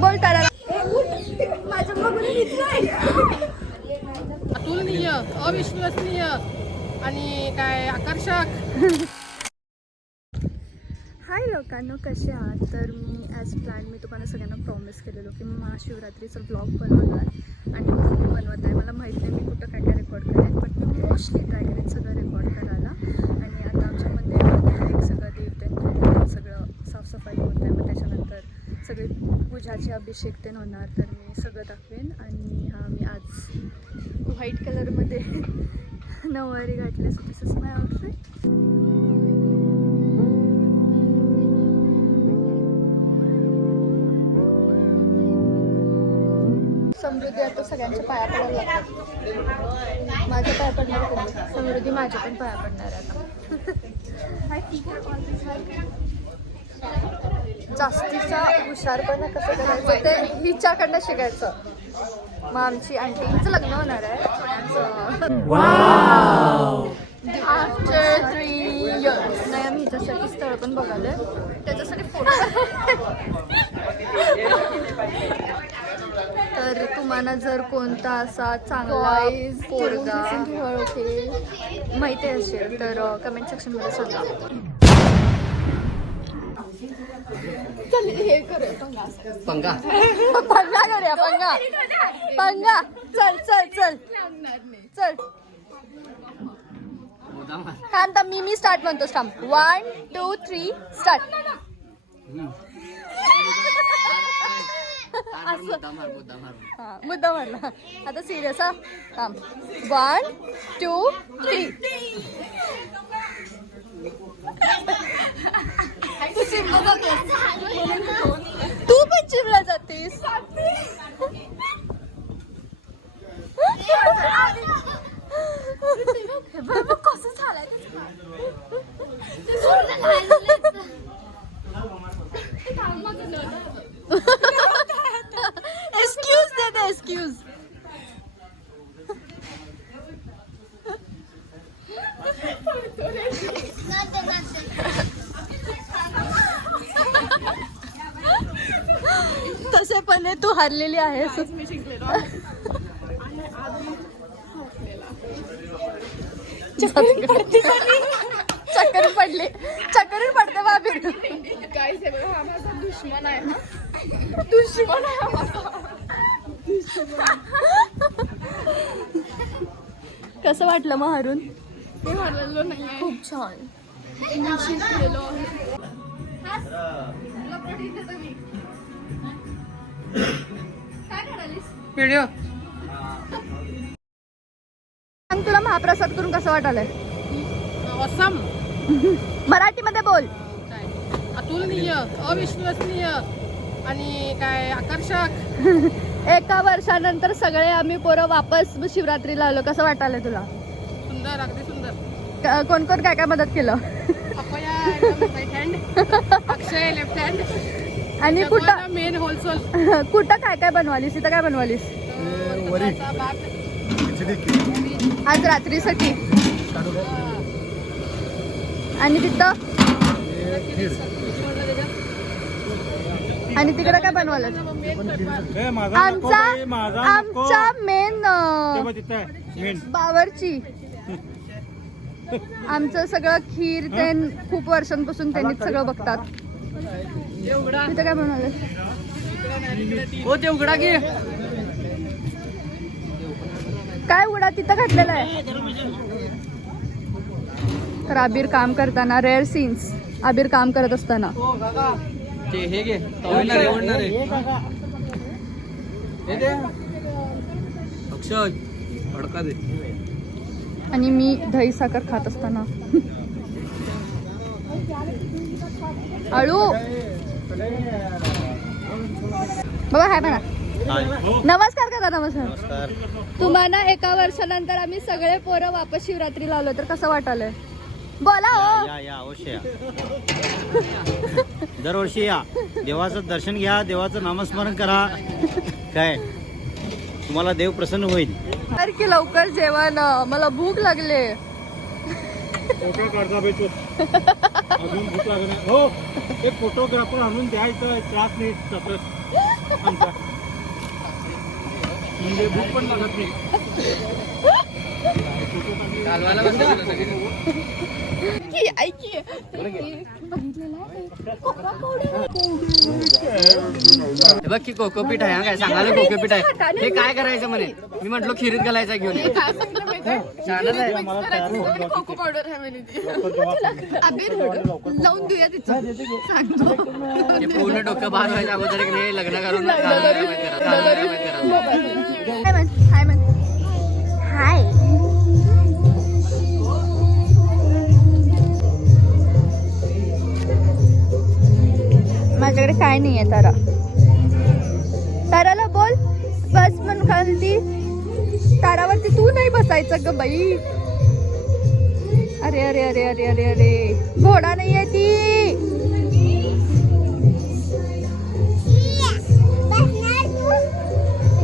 बोल त्याला. अतुलनीय, अविश्वसनीय आणि काय आकर्षक. हाय लोकांनो, कसे आहात? तर मी ॲज प्लॅन मी तुम्हाला सगळ्यांना प्रॉमिस केलेलो की मी महाशिवरात्रीचा ब्लॉग बनवणार आणि मी बनवत आहे. मला माहीत नाही मी कुठं काय काय रेकॉर्ड करेन, पण मी मोस्टली ट्राय करेन सगळं रेकॉर्ड करायला. आणि आता आमच्या मंदिरामध्ये सगळं देवतेन सगळं साफसफाई होत आहे. मग त्याच्यानंतर सगळे पूजाचे अभिषेक ते होणार, तर मी सगळं दाखवेन. आणि हा मी आज व्हाईट कलरमध्ये नऊवारी घातले, so this is my outfit. Samruddhi आता सगळ्यांच्या पाया पडायला लागतात. माझ्या पाया पडणार तुम्ही, समृद्धी माझ्या पण पाया पडणार आता. जास्तीचा हुशारपणा कसं करायचं ते हिच्याकडनं शिकायचं. मग आमची आंटीचं लग्न होणार आहे आफ्टर 3 years. नाही, आम्ही हिच्यासाठी स्थळ पण बघायला, त्याच्यासाठी फोटो. तर तुम्हाला जर कोणता असा चांगला पोरगा माहिती असेल तर कमेंट सेक्शनमध्ये सांगा. चल हे करूया, पंगा पंगा करूया, पंगा पंगा. चल चल चल चल. थांब थांब, मी स्टार्ट म्हणतो. थांब. 1 2 3 स्टार्ट. मुद्दा मारला. आता सिरियस हा. थांब. 1 2 3. तू पण चिमला जातेस. कसं झालंय एक्सक्यूज देते, एक्सक्यूज. तसे पण तू हरलेली आहेस. चक्कर पडले, चक्कर पडते बाबी. काय हा माझा दुश्मन आहे, दुश्मन आहे माझा. कसं वाटलं मग हरून? ते हरलेलो नाही, खूप छान. व्हिडिओ सांग, तुला महाप्रसाद करून कसं वाटालंय? असम. मराठीमध्ये बोल. अतुलनीय, अविश्वसनीय आणि काय आकर्षक. एका वर्षानंतर सगळे आम्ही पोरं वापस शिवरात्रीला आलो. कसं वाटालंय तुला? सुंदर, अगदी सुंदर. कोण कोण काय काय मदत केलं? अपया राईट हँड, अक्षय लेफ्ट हँड आणि कुठं मेन होलसेल. कुठं काय काय बनवालीस? इथं काय बनवालीस आज रात्रीसाठी? आणि तिथं आणि तिकडं काय बनवालं? आमचा मेन बावरची. आमचं सगळं खीर ते खूप वर्षांपासून त्यांनी सगळं बघतात. तिथं काय बनवलं? हो ते उघडा की काय उघडा तिथं घातलेलं आहे. तर अबीर काम करताना रेअर सीन्स. अबीर काम करत असताना ते हे घे तवणार एवढणार आहे. अक्षय अडका दे. आणि मी दही साखर खात असताना अळू बाबा हाय म्हणा. नमस्कार करा. नमस्कार. तुम्हाला एका वर्षानंतर आम्ही सगळे पोरं वापस शिवरात्रीला आलो, तर कसं वाटालंय? बोला हो. या अवश्य या. दरवर्षी या, देवाचं दर्शन घ्या, देवाचं नामस्मरण करा. काय तुम्हाला देव प्रसन्न होईल. अरे की लवकर जेवण, मला भूक लागले. फोटो काढता भेटतो अजून भूक लागणार हो एक फोटोग्राफर आणून द्यायचं त्रास नाही सतत आमचा म्हणजे भूक पण लागत नाही बघ की कोकोपीठ आहे हा काय सांगायला कोकोपीठ आहे हे काय करायचं म्हणे मी म्हटलो खिरीत घालायचं घेऊन ये. छानच आहे कोको पावडर आहे म्हणे ती. लावून देऊया तिचं हे पूर्ण डोकं बाहेर व्हायचं अगोदर की नाही लग्न करून हाय म्हण हाय माझ्याकडे काय नाही आहे तारा ताराला बोल बस म्हणून खालती तारावरती तू नाही बसायचं ग बाई अरे अरे अरे अरे अरे अरे घोडा नाही आहे ती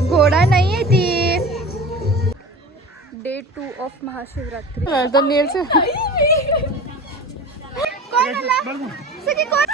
घोडा नाही आहे ती डे 2 ऑफ महाशिवरात्री कोण आला? सगळी कोण